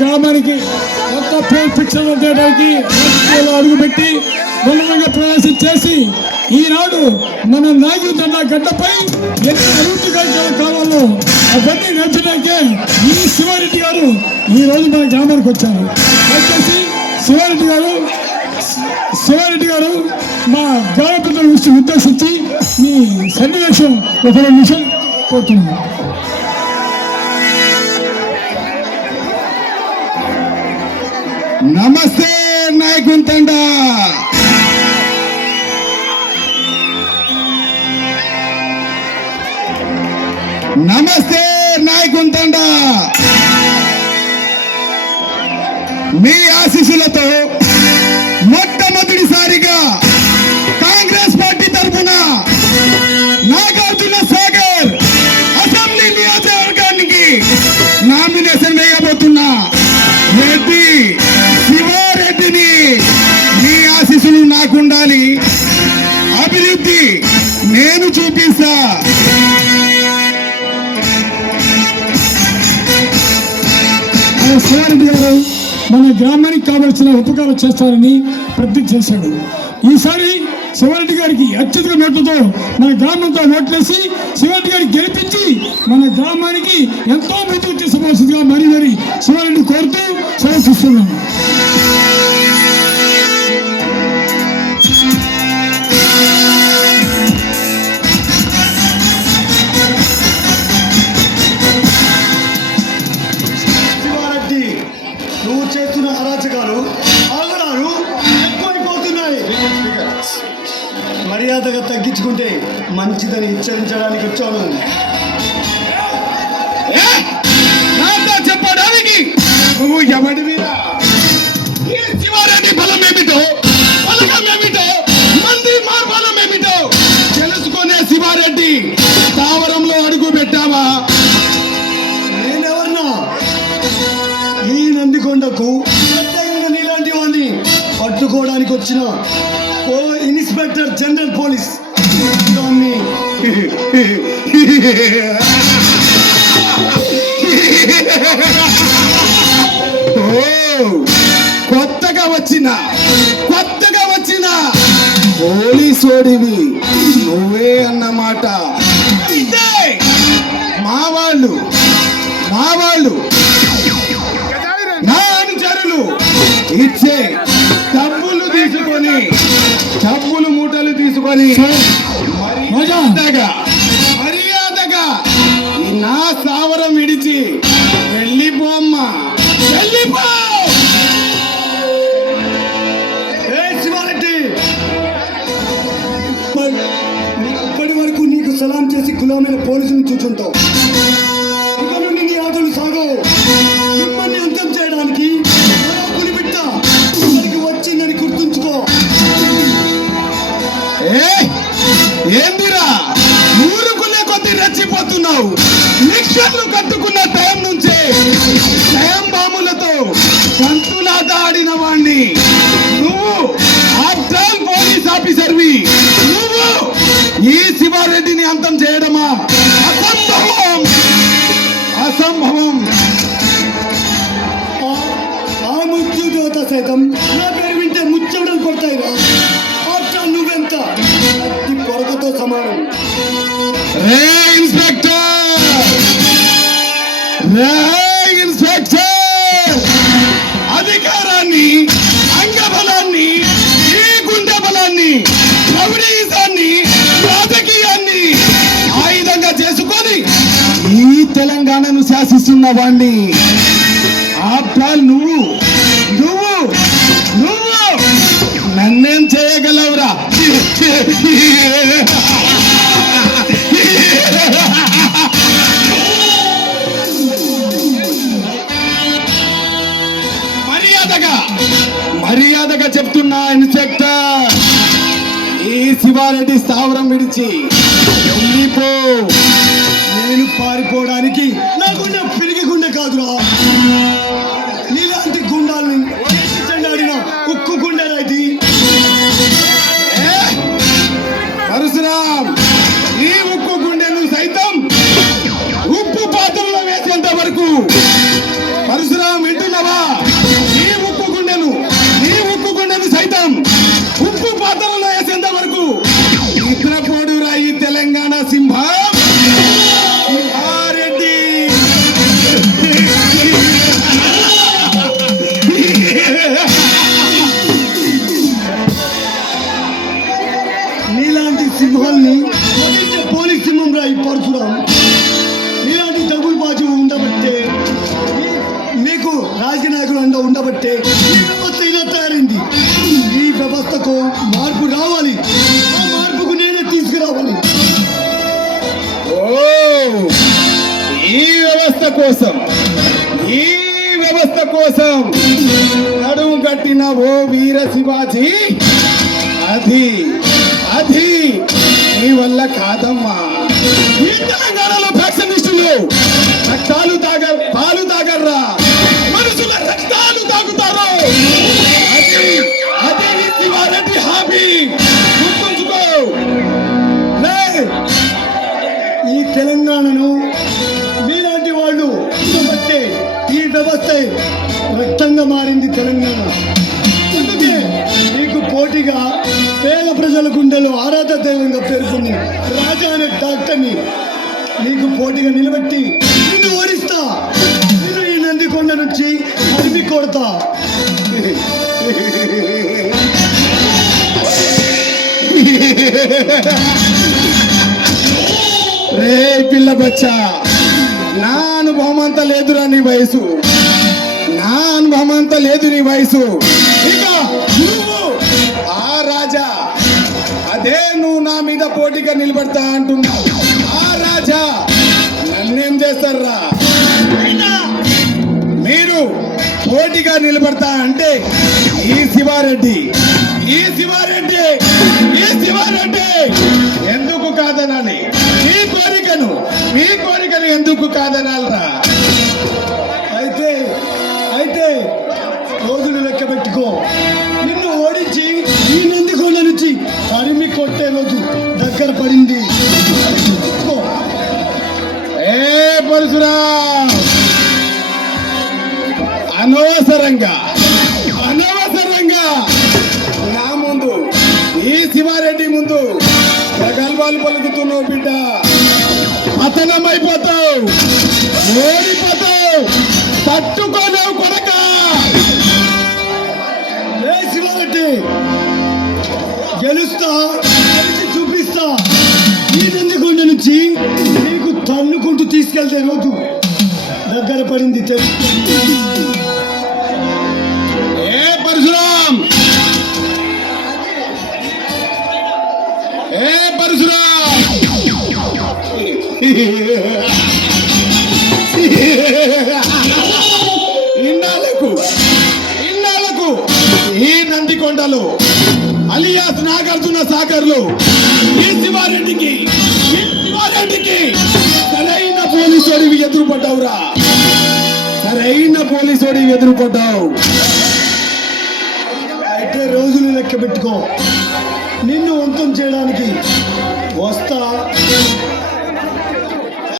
గ్రామానికి కొత్త పేరు శిక్షణ చేయడానికి రాజకీయాల్లో అడుగుపెట్టి బలంగా ప్రయాసం చేసి ఈనాడు మన నాయకుతున్న గడ్డపై ఎన్ని అభివృద్ధి కార్యక్రమాలు కావాలో అవన్నీ నడిచినాకే ఈ శివారెడ్డి గారు ఈరోజు మన గ్రామానికి వచ్చారు. వచ్చేసి శివారెడ్డి గారు శివారెడ్డి గారు మా గ్రామ ప్రజలను ఉద్దేశించి మీ సన్నివేశం ఒక నిమిషం పోతుంది. నమస్తే శివారెడ్డి గారు మన గ్రామానికి కావలసిన ఉపకారం చేస్తారని ప్రతిజ్ఞ చేశాడు. ఈసారి శివారెడ్డి గారికి అత్యధిక నోట్లతో మన గ్రామంతో ఓట్లేసి శివారెడ్డి గారికి గెలిపించి మన గ్రామానికి ఎంతో ముందుకు తీసుకోవాల్సిందిగా మరీ మరి శివారెడ్డి కోరుతూ సమర్పిస్తున్నాను మర్యాదగా తగ్గించుకుంటే మంచిదని హెచ్చరించడానికి వచ్చాను? నాతో చెప్పడానికి నువ్వు ఈ శివారెడ్డి బలం ఏమిటో? బలగం ఏమిటో? మంది మార్బలం ఏమిటో? తెలుసుకునే శివారెడ్డి స్థావరంలో అడుగు పెట్టావా? నేనెవరినా? ఈ నందికొండకు నీలాంటి వాడిని పట్టుకోవడానికి వచ్చిన ఇన్స్పెక్టర్ జనరల్ పోలీస్ ఓ కొత్తగా వచ్చిన కొత్తగా వచ్చిన పోలీసోడివి నువ్వే అన్నమాట. మా వాళ్ళు మా వాళ్ళు. నా అనుచరులు ఇచ్చే తీసుకొని మర్యాదగా మర్యాదగా నా సావరం విడిచి వెళ్ళిపోమ్మా వెళ్ళిపో! మరి ఇప్పటి వరకు నీకు సలాం చేసి కులమైన పోలీసుని చూచుంటావు. ఏందిరా? ఊరుకునే కొద్ది రెచ్చిపోతున్నావు. నిక్షలు కట్టుకున్న టైం నుంచే టైం బాములతో కంటులాట ఆడిన వాణ్ణి. నువ్వు ఆఫ్టర్ పోలీస్ ఆఫీసర్వి. నువ్వు ఈ శివారెడ్డిని అంతం చేయడమా? తెలంగాణను శాసిస్తున్న వాణ్ణి. ఆఫ్టర్ నువ్వు నువ్వు నువ్వు నన్నేం చేయగలవురా? మర్యాదగా మర్యాదగా చెప్తున్నా ఇన్స్పెక్టర్. ఈ శివారెడ్డి స్థావరం విడిచి వెళ్ళిపో నేను పారిపోవడానికి నా గుండె పిరిగి గుండె కాదురా నీలాంటి గుండాల్ని చెండాడిన ఉక్కు గుండెలైతే ఏ? ఈ ఉక్కు గుండెను సైతం ఉప్పు పాత్రలో వేసేంత వరకు వ్యవస్థకు మార్పు రావాలి. ఆ మార్పుకు నేనే తీసుకురావాలి. ఓ ఈ వ్యవస్థ కోసం ఈ వ్యవస్థ కోసం నడుము కట్టిన ఓ వీర శివాజీ అది అది నీ వల్ల కాదమ్మా. ఈ తెలంగాణలో ఫ్యాక్షన్ రక్తాలు వ్యవస్థ రక్తంగా మారింది తెలంగాణ. అందుకే మీకు పోటీగా పేద ప్రజల గుండెలో ఆరాధ దైవంగా పేర్కొంది రాజా అనే డాక్టర్ని నీకు పోటీగా నిలబెట్టి నిన్ను ఓడిస్తా. నేను ఈ నందికొండ నుంచి అడిపి కొడతా. రే పిల్ల బచ్చా నా అనుభవం అంతా లేదురా నీ వయసు. నా అనుభవం అంతా లేదు నీ వయసు. ఇక నువ్వు ఆ రాజా అదే నువ్వు నా మీద పోటీగా నిలబడతా అంటున్నావు. ఆ రాజా నన్నేం చేస్తారా? మీరు పోటీగా నిలబడతా అంటే ఈ శివారెడ్డి. ఈ శివారెడ్డి ఈ శివారెడ్డి ఎందుకు కాదనాలి? మీ కోరికను మీ కోరికను ఎందుకు కాదనాలి? పరశురా అనవసరంగా అనవసరంగా నా ముందు ఈ శివారెడ్డి ముందు ప్రగల్భాలు పలుకుతున్నావు బిడ్డ. పతనమైపోతావు. ఓడిపోతావు తీసుకెళ్తే రోజు దగ్గర పడింది తెలుసు పోలీస్ పోలీసోడివి ఎదురుపడ్డావు అయితే రోజులు లెక్క పెట్టుకో. నిన్ను వంతం చేయడానికి వస్తా.